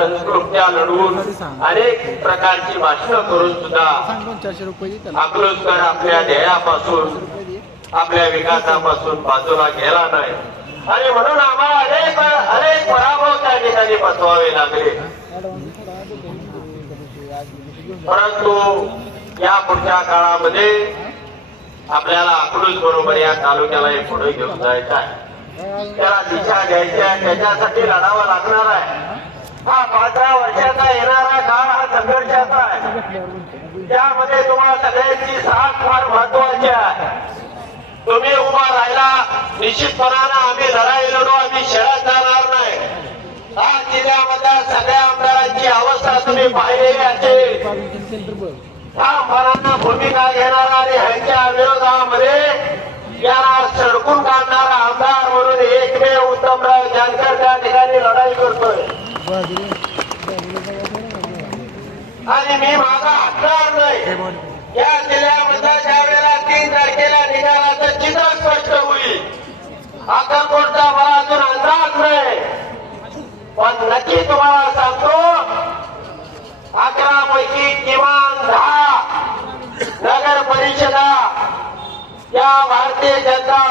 कृत्या लढवून अनेक प्रकारची भाषणं करून सुद्धा सांग अकलूजकर आपल्या ध्येयापासून आपल्या विकासापासून बाजूला गेला नाही. आणि म्हणून आम्हाला अनेक अनेक पराभव त्या ठिकाणी पचवावे लागले. परंतु या पुढच्या काळामध्ये आपल्याला अकलूज बरोबर या तालुक्याला पुढे घेऊन जायचं आहे. त्याला दिशा घ्यायची आहे त्याच्यासाठी लढावं लागणार आहे. त्यामध्ये तुम्हाला सगळ्यांची साथ फार महत्वाची आहे. तुम्ही उभा राहिला निश्चितपणानं आम्ही लढाई लढू आम्ही शेळा जाणार नाही. आज जिल्ह्यामधल्या सगळ्या आमदारांची अवस्था तुम्ही पाहिलेली असेल सेंटर बघ ठामपणानं भूमिका घेणारा आणि ह्यांच्या विरोधामध्ये याला सडकून काढणारा आमदार म्हणून एकमेव उत्तमराव जानकर त्या ठिकाणी लढाई करतोय. आणि मी माझा हटणार नाही. या जिल्ह्यामध्ये ज्या वेळेला तीन तारखेला निघालाचं चित्र स्पष्ट होईल. अक्कलकोटचा मला अजून अंदाज नाही. पण नक्की तुम्हाला सांगतो अकरा पैकी किमान दहा नगर परिषदा या भारतीय जनता